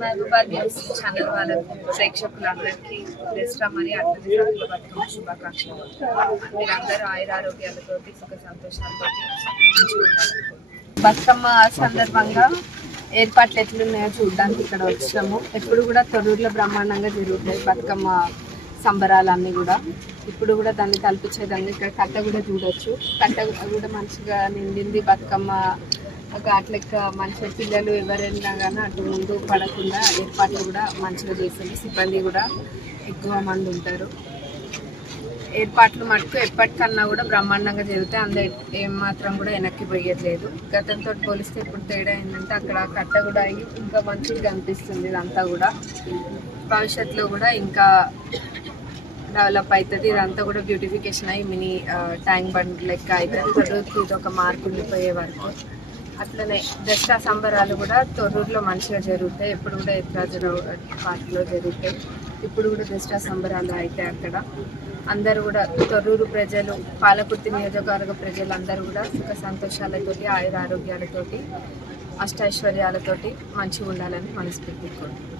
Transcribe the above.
Mahabubabad news channel వాళ్ళకు ప్రేక్షకులందరికీ దసరా మరి బతుకమ్మ శుభాకాంక్షలు. మీరందరూ ఆయురారోగ్యాలతో సుఖ సంతోషాలతో బతుకమ్మ సందర్భంగా ఏర్పాట్లు ఎట్లున్నాయో చూడడానికి ఇక్కడ వచ్చాము. ఎప్పుడు కూడా తొడూరులో బ్రహ్మాండంగా జరుగుతాయి బతుకమ్మ సంబరాలన్నీ కూడా. ఇప్పుడు కూడా దాన్ని కల్పించేదాన్ని ఇక్కడ కట్ట కూడా చూడొచ్చు. కట్ట కూడా మంచిగా నిండింది బతుకమ్మ ఘాట్ మంచిగా పిల్లలు ఎవరైనా కానీ అటు ముందు పడకుండా ఏర్పాట్లు కూడా మంచిగా చేసింది సిబ్బంది కూడా ఎక్కువ మంది ఉంటారు. ఏర్పాట్లు మటుకు ఎప్పటికన్నా కూడా బ్రహ్మాండంగా జరుగుతాయి. అందరు ఏమాత్రం మాత్రం కూడా వెనక్కి పోయట్లేదు. గతంతో పోలిస్తే ఇప్పుడు తేడా ఏంటంటే అక్కడ కట్ట కూడా అయ్యి ఇంకా మంచిగా కనిపిస్తుంది ఇదంతా కూడా. భవిష్యత్తులో కూడా ఇంకా డెవలప్ అవుతుంది ఇదంతా కూడా బ్యూటిఫికేషన్ అయ్యి మినీ ట్యాంక్ బండ్ లెక్క అవుతుంది ఇది ఒక మార్పు ఉండిపోయే వరకు. అట్లనే దసరా సంబరాలు కూడా తొర్రూరులో మంచిగా జరుగుతాయి. ఎప్పుడు కూడా ఎత్రాజరావు పార్టీలో జరుగుతాయి. ఇప్పుడు కూడా దసరా సంబరాలు అయితే అక్కడ. అందరూ కూడా తొర్రూరు ప్రజలు పాలకుర్తి నియోజకవర్గ ప్రజలు అందరూ కూడా సుఖ సంతోషాలతోటి ఆయుర ఆరోగ్యాలతోటి అష్టైశ్వర్యాలతోటి మంచిగా ఉండాలని మనస్ఫూర్తి కోరుకుంటున్నాను